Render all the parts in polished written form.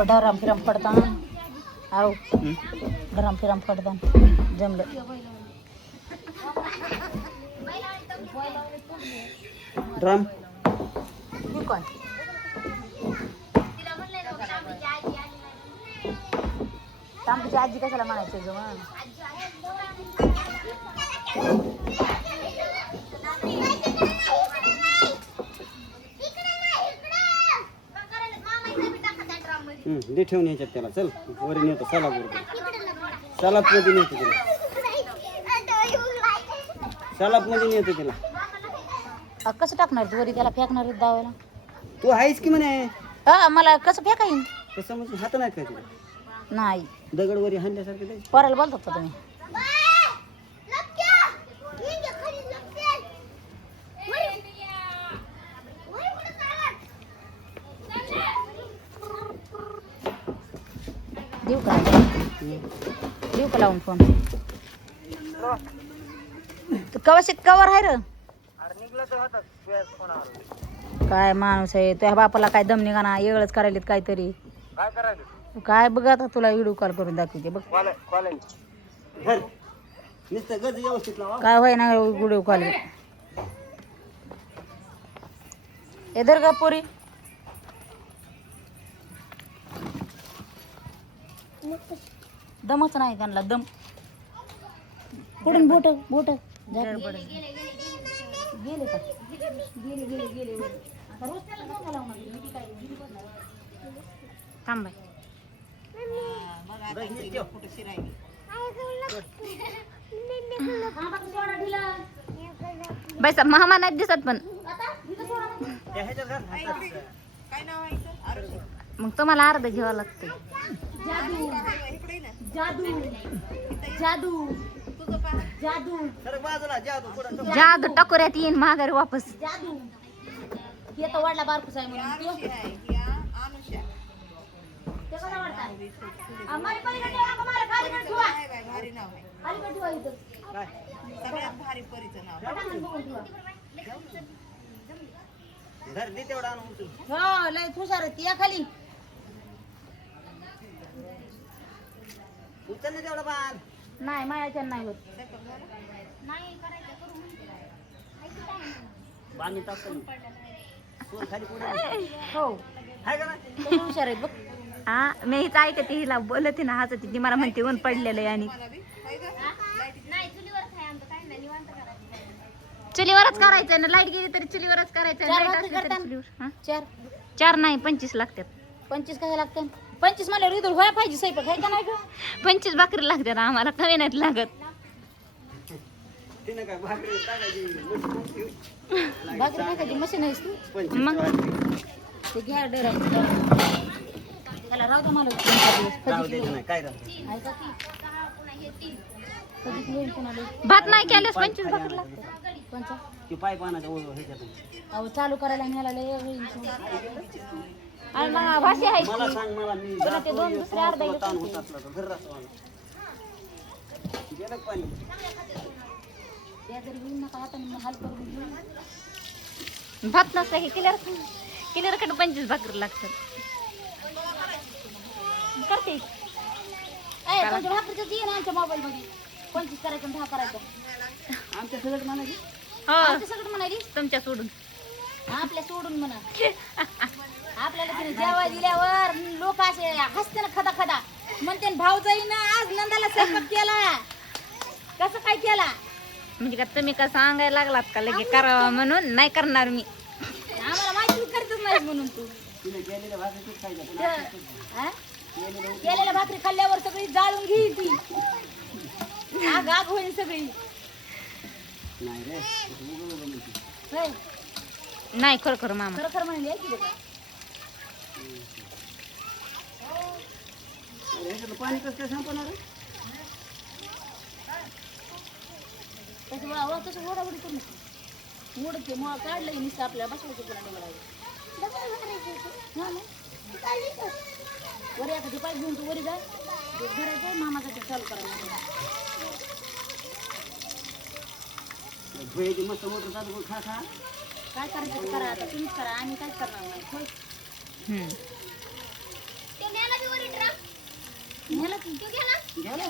डराम फिराम पडताना आहो डराम फिराम पडताना जमलं ड्रम कोण तांबीची आजी कशाला म्हणायचं ग मग दे ठेवून ह्याच्यात त्याला चल वरी नेतो सलाप सलाप मध्ये नेतो तिला सलाप मध्ये नेतो तिला कसं टाकणार तू वरी त्याला फेकणार दावायला तू आहेस की म्हणे मला कसं फेका येईन कसं म्हणजे हात नाहीत काय तुला नाही दगड वरी हाणल्यासारखं जायचं पोराला बोलतात का तुम्ही देऊ का लावून फोन तू कवाशीत कवर आहे र काय माणूस आहे तुझ्या बापाला काय दम निघाना वेगळंच करायलेत काहीतरी काय बघ आता तुला व्हिडिओ कॉल करून दाखवते बघ काय होय ना व्हिडिओ कॉल इधर का पोरी दमच नाही त्यांना दम पुढून बोट बोट गेले का गेले गेले गेले आता रोज त्याला डोका लावणार मी काय थांब बाई मामा नाही दिसत पण मग तुम्हाला अर्ध घ्यावं लागतं जादू जादू जादू टकोऱ्यात येईन माघारी वापस जादू येतो वाढला बारकूस आहे म्हणून लय हुशार आहे या खाली नाही मायाच्या नाही होत हो हुशार आहे बघ हा मी हिच ऐकते हिला बोलते ना हाच ती मला म्हणते ऊन पडलेलं आहे आणि चुलीवरच करायचं ना लाईट गेली तरी चुलीवरच करायचं चार नाही 25 लागतात 25 कशा लागतात 25 मला रिदूर व्हाय पाहिजे स्वयंपाक आहे का नाही 25 भाकरी लागतात आम्हाला कमी नाहीत लागत भाकरी टाकायची मशीन आहेस तू मग ते घ्या डरा त्याला राहू दे मला भात नाही केल्यास 25 भाकरी लागतात अहो चालू करायला मिळाला आणि मग भाषे आहे ते दोन दुसरे अर्धा भात नसतं हे क्लिअर कडे 25 भाकरी लागतात करते भाकरीचं ये ना आमच्या मोबाईल मध्ये 25 करायचं 10 करायचं आमच्या सगळं म्हणाली आमच्या सगळं म्हणाली तुमच्या सोडून आपल्या सोडून म्हणा आपल्याला तिने जेवाय दिल्यावर लोक असे हसते ना खदा खदा म्हणते भाऊ जाईन आज नंदाला स्वयंपाक केला कसं काय केला म्हणजे का तुम्ही का सांगायला लागलात का लगे करावं म्हणून नाही करणार मी आम्हाला माहिती करतच नाही म्हणून तू केलेल्या भाकरी खाल्ल्यावर सगळी जाळून घेईल ती आग आग होईल सगळी नाही खरं मामा खरं म्हणले पाणी कसं संपणार तसं ओढाओढी करू नको ओढते मग काढलं नुसतं आपल्या बसवायचं पुन्हा वरी एखादी पाईप घेऊन तू वरी जा घराचं मामाचं चालू करायला मस्त मोठं चालू खा खा काय करायचं करा आता तुम्हीच करा आम्ही काहीच करणार नाही ह्याला की. घ्या ना.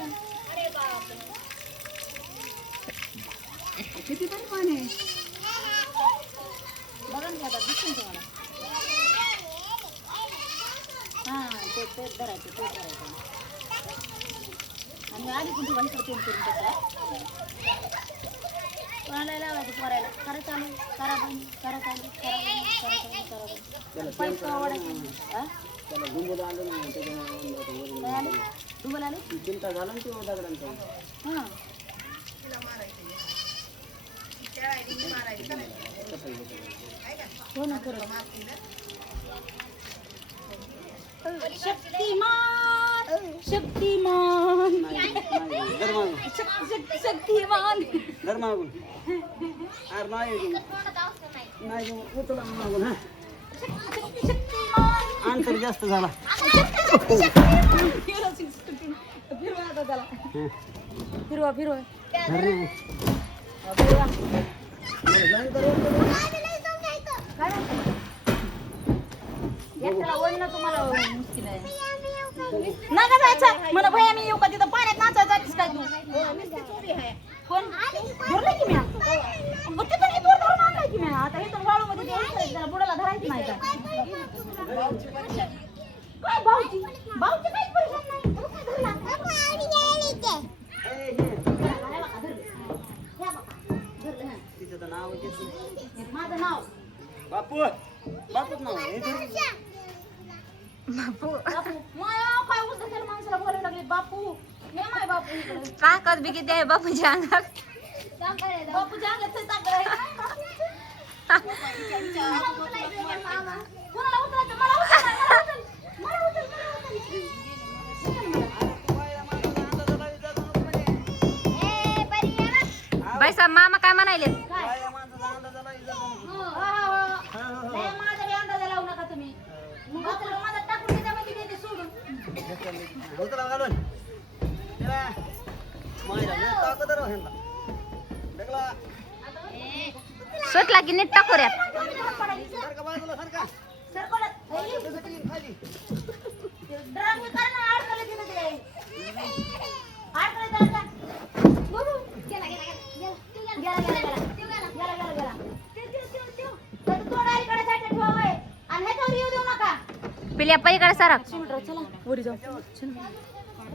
किती तरी पाणी आहे. बघा ना आता दिसून तुम्हाला. हा ते धरायचं आणि आधी पण तुम्हाला इकडे चेंज करून टाकला. कोणाला लावायचं पोरायला करा चालू करा बंद करा चालू करा बंद करा चालू करा बंद. पैसा वाढायचं. हा त्याला डुंबल आलं नाही काय आलं डुबल आले. चिंता झाला ना ते दगडांचा. हां हो ना खरं. शक्तिमान शक्तिमान दर मागून शक्तिमान दर मागून अरे नाही उचला मागून. हा शक्तिमान अंतर जास्त झाला. फिरवा आता त्याला फिरवा फिरवा अरे फिरवा. एकट्याला ओढणं तुम्हाला मुश्किल आहे. नका जायचं म्हणा भैया मी येऊ का तिथं पाण्यात नाचायला जातीस काय तू. कोण धरलं की मी तिथं मी दूर धरून आणलाय की मी. आता इथं वाळूमध्ये ते उतरायचं, त्याला बुडाला धरायचं नाही का. काय भाऊची भाऊची काहीच परेशान नाही. तिचं तर नाव आहे. माझं नाव बापू बापूच नाव आहे. बापू माया काय उलट त्याला माणसाला बोलायला लागले बापू. हे माय बापू इकडे ताकद बी किती आहे बापूच्या अंगात. बापूच्या अंगात ते ताकद आहे. कोणाला उचलायचं मला उचल मला उचल बाईसा मामा काय म्हणायले. माझा बी अंदाजा लावू नका तुम्ही. माझा टाकून त्याच्यामध्ये देते सोडून. उचला घालून सुटला की नीट टाकोऱ्यात. सारखा बाजूला सारखा खाली. ड्रामे कर ना अडकले तिथे ते. अडकले तर बघू. गेला गेला गेला गेला गेला गेला गेला गेला. तर तो डायरीकडे साईडला ठेवा होय. आणि ह्याच्यावर येऊ देऊ नका. पिल्या पलीकडे सरक. चला वरी जाऊ.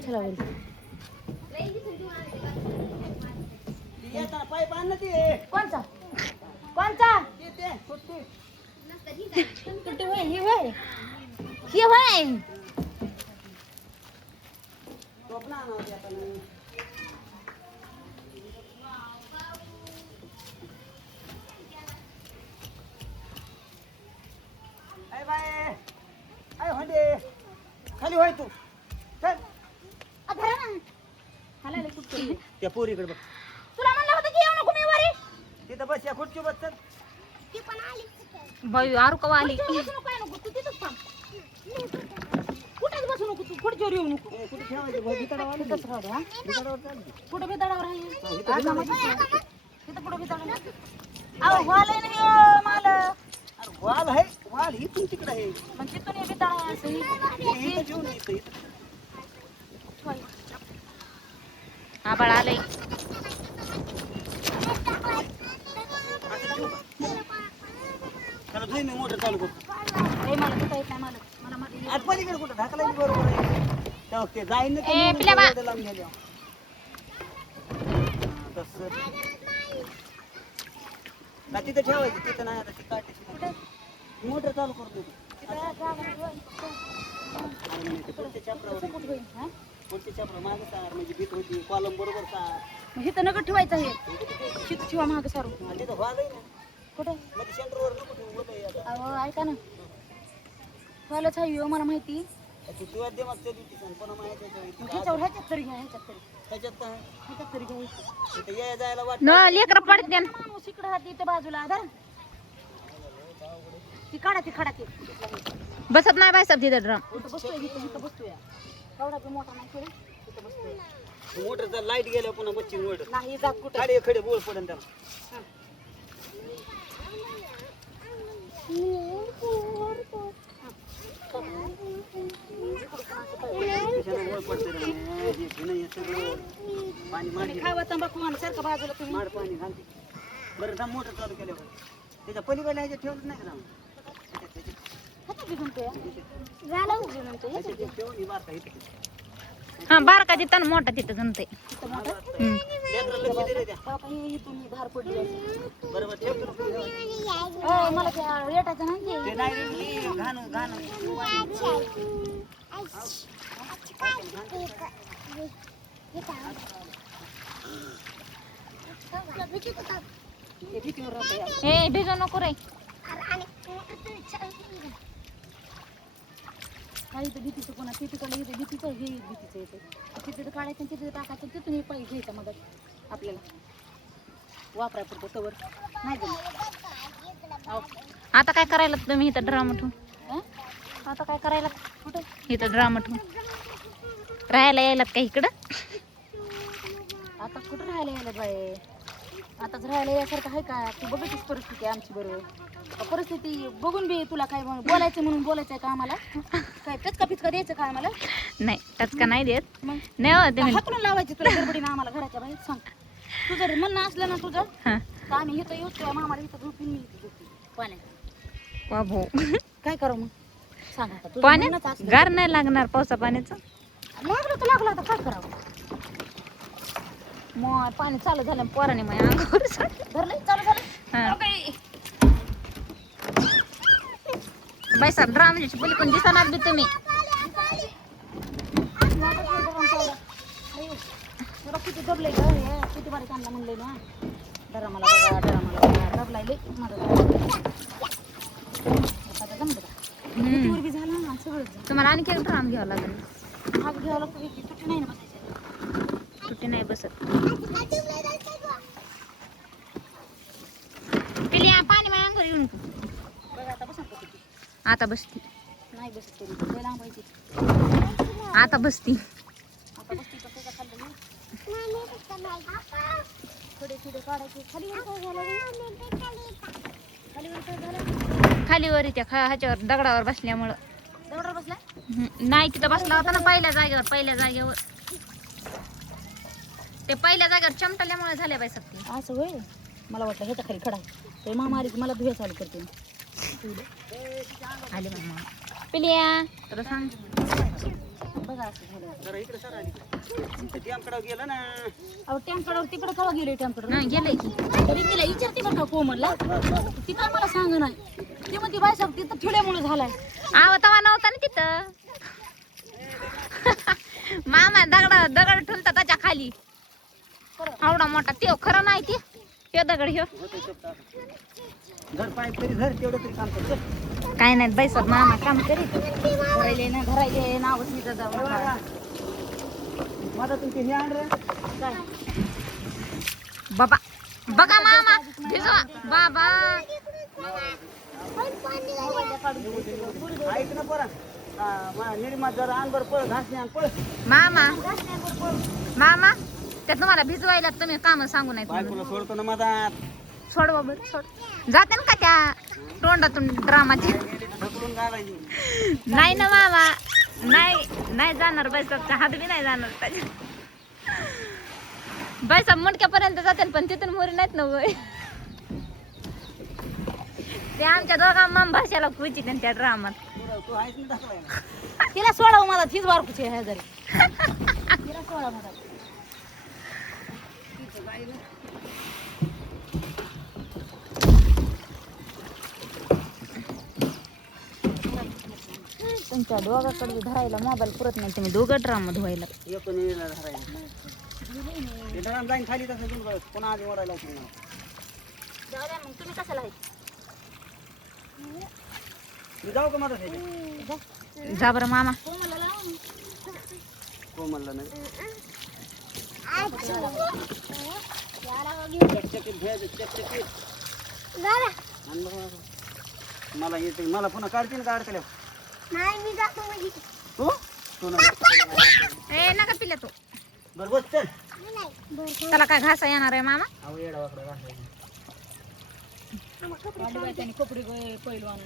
चला वरी. येताना पाईप आण ना ते. कोणचा कोणचा ते सुट्टी. तुटी होय ही होय ही होय. टोपला आणावं ते आता नवीन. अय बाय अय होंडे खाली होय तू चल. धरा ना हलायला कुठे. त्या पोरीकडे बघ. तुला म्हणलं होतं की येऊ नको मी वरी. तिथं बस या खुर्ची बस चल. ती पण आली. बाई आरू कवा आली. बसू नको काय नको तू तिथंच थांब. कुठेच बसू नको तू खुर्चीवर येऊ नको. ए, कुठे ठेवायचं भितडावर तिथंच राहू दे हा. भितडावर चाल. कुठं बिताडावर आहे इथं आज आम्हाला तिथं कुठं बिताडावर. अहो वालय नाही हो मालक. अरे वाल आहे वाल इथून तिकडे आहे. मग तिथून हे बिताडा आहे असं ही. इथं ठेवून इथं इथं. आबाळ आलंय. त्याला धुई मी मोटर चालू करतो. हे मला कुठं येत नाही मालक. मला माहिती आज पलीकडे कुठं ढाकला बरोबर आहे. तेव्हा ते जाईन ना ते ए, म्हणून पिल्या बा. ते लावून घ्यायला. तसं. का तिथं ठेवायचं तिथं नाही आता ती काढते. मोटर चालू करतो तू. आणि मग ते पुढच्या चपरावर हा? पुढच्या चपरा मागं सार म्हणजे भीत होती कॉलम बरोबर सार. मग इथं नका ठेवायचं हे. शित ठेवा मागं सारून. आणि तिथं वाद आहे ना कुठं मग सेंटरवर नको ठेवू होतं हे आता. अहो ऐका ना व्हायलाच हवी हो मला माहिती. ती तुझ्या दिमाग त्या दिवशी सांग पुन्हा माहिती मग ह्याच्यात तरी घ्या ह्याच्यात तरी त्याच्यात काय ह्याच्यात तरी घ्या. तिथं या जायला वाट. न लेकर पडते. माणूस इकडं राहते इथं बाजूला धरा. ती काढा ती खडा ती. बसत नाही बाई सब तिथं ड्रम. इथं बसतोय इथं बसतोय. एवढा बी मोठा नाही केलं इथं बसतोय. मोटरचा लाईट गेल्यावर पुन्हा बच्ची मोटर नाही जात कुठं. गाडी खडे बोल पडेल त्याला. पडतं रे म्हणे. हे घेणं हे सगळं पाणी मार खावा तंबाखू आणि सारखं बाजूला तुम्ही मार पाणी घालते. बरं जा मोटर चालू केल्यावर त्याच्या पलीकडे ह्याच्यात ठेवलं नाही का जाऊन हातात बी म्हणतोय झालं उभी म्हणतोय ह्याच्यात ठेवून ही बारका इथे हा बारका तिथं आणि मोठा तिथं जमतंय. लेकरं लक्ष दे रे त्या. बाबा हे इथून धार पडली असेल. बरोबर ठेवतो ना पुढे. मला त्या रेटाचं नाही ते. ते नाही रे घाण घाण ते भीतीवर राहतं यार. ए भिजू नको रे. काही तर भीतीचं कोणा तिकडे येते भीतीचं हे भीतीचं येते तिथे काढायचं तिथे टाकायचं तिथून हे पाहिजे घ्यायचं मदत आपल्याला वापराय पडतो तवर नाही जमत. आता काय करायला तुम्ही इथं ड्राम ठेवून? हं? आता काय करायला कुठं इथं ड्राम ठेवून राहायला यायलात का इकडं? आता कुठं राहायला यायला बाय आताच राहायला यासारखं आहे का तू बघतच परिस्थिती आहे आमची बरोबर परिस्थिती बघून बी तुला काय बोलायचं म्हणून बोलायचं आहे का आम्हाला काय टचका पिचका द्यायचं का आम्हाला नाही टचका नाही देत. मग नाही हो तुम्ही. हाकलून लावायची तुला गडबडीनं आम्हाला घराच्या बाहेर सांग तू जर म्हणणं असलं ना तुझं हा तर आम्ही इथं येऊ तुझ्या मामाला इथं झोपून मी इथं झोपू पाण्यात बाबू काय करू मग सांग आता तुझं म्हणणंच पाण्यात असलं. गार नाही लागणार पावसा पाण्याचं. लागलं तर लागलं आता काय करावं मग पाणी चालू झालं पोराने माझ्या अंगावर सोडलं. धरलं चालू झालं हा. बाई साहेब ड्रामची पलीकडून दिसणार बी तुम्ही. किती दबलंय ग हे किती बारीक आणला म्हणलंय ना डरा मला बघा दबलाय लय आता जमत का कितीवर बी झाला ना सगळं तुम्हाला आणखी एक ड्राम घ्यावं लागेल. भाग घ्यावं लागतं की सुट्टी नाही ना बसायची सुट्टी नाही बसत. पिली पाणी माझ्या अंगावर येऊन बघा आता बसा का किती आता बसती. नाही बसत तरी लय लांबायची आता बसती. आता बसती पण त्याच्या खाल्लं थोडे थोडे काढायचे खालीवर काय झालं रे? खालीवर काय झालं खालीवर त्या ह्याच्यावर दगडावर बसल्यामुळं. दगडावर बसला नाही तिथं बसला होता ना पहिल्या जागेवर ते पहिल्या जागेवर चमटल्यामुळे झाले बाई सत्य. असं होय मला वाटलं ह्याच्या खाली खडा ते मामा आली की मला धुया चालू करते आले मामा पिलिया तुला सांग बघा असं झालं जरा इकडे सर आली डॅमकडे गेलं ना अहो टँकडावर तिकडे केव्हा गेले टँकडवर नाही गेलंय की तरी तिला विचारते बरं का कोमलला ती काय मला सांग नाही ती म्हणते बाय साहेब तिथं ठेवल्यामुळे झालाय आव तवा नव्हता ना तिथं. मामा दगड ठुलता त्याच्या खाली आवडा मोठा ते खरं नाही ते ह्यो दगड ह्यो घर पाय तरी घर तेवढं तरी काम करतो काय नाही बाई साहेब मामा काम करीत. धरायले नावच मी जाऊ माझा तुमचे हे आण रे काय बाबा बघा मामा भिजवा बाबा. ऐक ना पोरा निर्मा जरा आण बरं पळ घासणे आण पळ मामा त्या तुम्हाला भिजवायला तुम्ही काम सांगू नाही बायकोला सोडतो ना मधात सोड बाबा सोड जाते ना का त्या तोंडातून ड्रामाची. ढकलून घालायची नाही ना मामा नाही जाणार बाईसाहेबचा हात बी नाही जाणार त्याच्या. बाईसाहेब मुंडक्यापर्यंत जाते पण तिथून मोरी नाहीत ना वय. ते आमच्या दोघा माम भाषेला खुची त्या ड्रामात. तू आहेस ना ढकलायला तिला सोडावं मला तीच बारकुची आहे जरी तिला सोडा मला तुमच्या दोघाकडे धरायला मोबाईल पुरत नाही तुम्ही दोघं ड्रामा धुवायला. एकूण येणार धरायला ते ड्राम जाईन खाली तसं घेऊन बघ पुन्हा आधी ओढायला लावतील मला. जाऊ द्या मग तुम्ही कशाला आहे मी जाऊ का मदत आहे जा बरं मामा. कोमलला लावा ना. कोमलला नाही याला घेऊन चकचकीत घ्यायचं चकचकीत आण बरं. मला येते मला पुन्हा काढतील का अडकल्या नाही मी जातो म्हणजे तू तू नाही ए नका पिल्या तू बरं बस चल त्याला काय घासा येणार आहे मामा. अहो येडा वाकडा घासायचा त्याने कपडे पहिलवान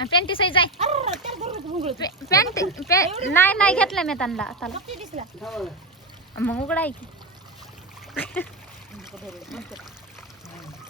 पॅन्टी साईज आहे अर्र, त्याला धरून उघडं. पॅन्ट नाही घेतलं मी त्यांना आता बघते दिसला हो. मग उघडा आहे की धरून, बंद कर.